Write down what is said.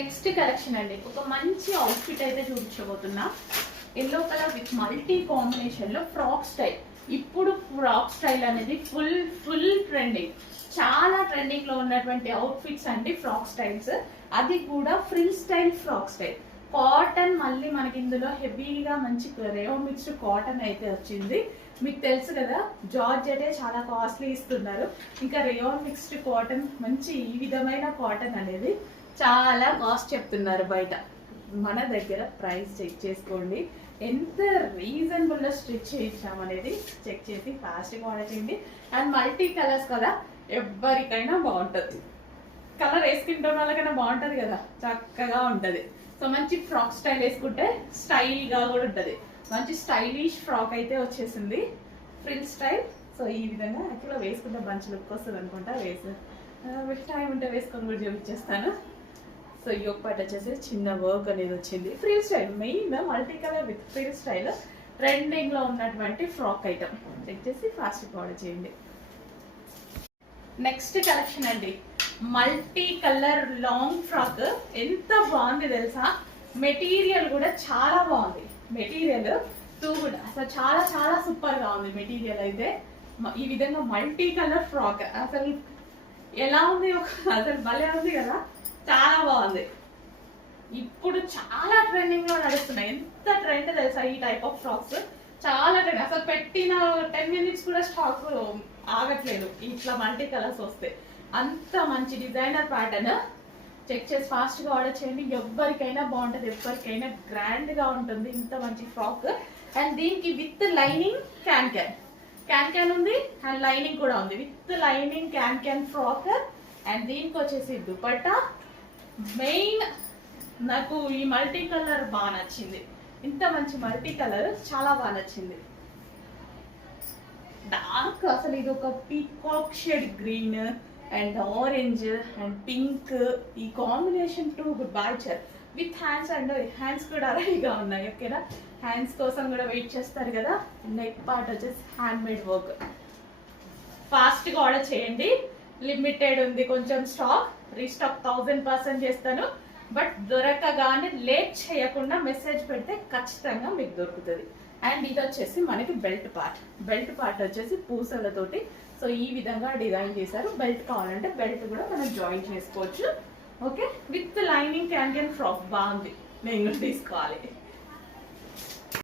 Next collection అండి, ఒక మంచి అవుట్ఫిట్ అయితే చూపించబోతున్నా. Yellow colour with multi combination లో ఫ్రాక్ స్టైల్. ఇప్పుడు ఫ్రాక్ స్టైల్ అనేది ఫుల్ ట్రెండింగ్, చాలా ట్రెండింగ్ లో ఉన్నటువంటి అవుట్ఫిట్స్ అండి ఫ్రాక్ స్టైల్స్. అది కూడా frill style frock style. Cotton మళ్ళీ మనకి ఇందులో హెవీగా మంచి రేయన్ మిక్స్డ్ కాటన్ అయితే వచ్చింది. మీకు తెలుసు కదా, జార్జెటే చాలా కాస్ట్లీ ఇస్తున్నారు, ఇంకా రేయన్ మిక్స్డ్ కాటన్ మంచి ఈ విధమైన కాటన్ అనేది చాలా కాస్ట్ చెప్తున్నారు బయట. మన దగ్గర ప్రైస్ చెక్ చేసుకోండి, ఎంత రీజనబుల్ స్టిచ్ చేయించామనేది చెక్ చేసి ఫాస్ట్గా ఆర్డర్ చేయండి. అండ్ మల్టీ కలర్స్ కదా, ఎవరికైనా బాగుంటుంది. కలర్ వేసుకుంటున్న వాళ్ళకైనా బాగుంటుంది కదా, చక్కగా ఉంటుంది. సో మంచి ఫ్రాక్ స్టైల్ వేసుకుంటే స్టైల్గా కూడా ఉంటుంది. మంచి స్టైలిష్ ఫ్రాక్ అయితే వచ్చేసింది, ఫ్రిల్ స్టైల్. సో ఈ విధంగా యాక్చువల్గా వేసుకుంటే మంచి లుక్ వస్తుంది అనుకుంటా. టైం ఉంటే వేసుకొని కూడా చూపించేస్తాను. సో ఈ ఒక పాట వచ్చేసి చిన్న వర్క్ అనేది వచ్చింది. Frill style, main multi colour with frill style trending లో ఉన్నటువంటి ఫ్రాక్ ఐటమ్. చెక్ చేసి ఫాస్ట్ ఆర్డర్ చేయండి. నెక్స్ట్ కలెక్షన్ అండి, మల్టీ కలర్ లాంగ్ ఫ్రాక్. ఎంత బాగుంది తెలుసా, మెటీరియల్ కూడా చాలా బాగుంది. మెటీరియల్ కూడా అసలు చాలా చాలా సూపర్ గా ఉంది మెటీరియల్ అయితే. ఈ విధంగా మల్టీ కలర్ ఫ్రాక్ అసలు ఎలా ఉంది, అసలు భలే ఉంది కదా, చాలా బాగుంది. ఇప్పుడు చాలా ట్రెండింగ్ లో నడుస్తున్నాయి. ఎంత ట్రెండ్ తెలుసా ఈ టైప్ ఆఫ్ ఫ్రాక్స్, చాలా ట్రెండ్. అసలు పెట్టిన 10 minutes కూడా స్టాక్ ఆగట్లేదు ఇట్లా మల్టీ కలర్స్ వస్తే. అంత మంచి డిజైనర్ ప్యాటర్న్. చెక్ చేసి ఫాస్ట్ గా ఆర్డర్ చేయండి, ఎవరికైనా బాగుంటుంది, ఎవరికైనా గ్రాండ్ గా ఉంటుంది ఇంత మంచి ఫ్రాక్. అండ్ దీనికి విత్ లైనింగ్ క్యాన్ ఉంది, అండ్ లైనింగ్ కూడా ఉంది. With lining can frock. And దీనికి వచ్చేసి దుపట్టా. మెయిన్ నాకు ఈ మల్టీ కలర్ బాగా నచ్చింది. ఇంత మంచి మల్టీ కలర్ చాలా బాగా నచ్చింది. డార్క్, అసలు ఇది ఒక peacock shade green and orange and pink, ఈ కాంబినేషన్ టు బాగా విత్ హ్యాండ్స్. అండ్ హ్యాండ్స్ కూడా రెడీగా ఉన్నాయి. ఓకేనా, హ్యాండ్స్ కోసం కూడా వెయిట్ చేస్తారు కదా. నెక్ పార్ట్ వచ్చేసి హ్యాండ్ మేడ్ వర్క్. ఫాస్ట్ గా ఆర్డర్ చేయండి, లిమిటెడ్ ఉంది కొంచెం స్టాక్. రీస్టాక్ 1000% చేస్తాను. బట్ దొరకగానే లేట్ చేయకుండా మెసేజ్ పెడితే ఖచ్చితంగా మీకు దొరుకుతుంది. అండ్ ఇది వచ్చేసి మనకి బెల్ట్ పార్ట్ వచ్చేసి పూసలతోటి. సో ఈ విధంగా డిజైన్ చేశారు. బెల్ట్ కావాలంటే బెల్ట్ కూడా మనం జాయిన్ చేసుకోవచ్చు. Okay, with lining can frock బాగుంది, నేను తీసుకోవాలి.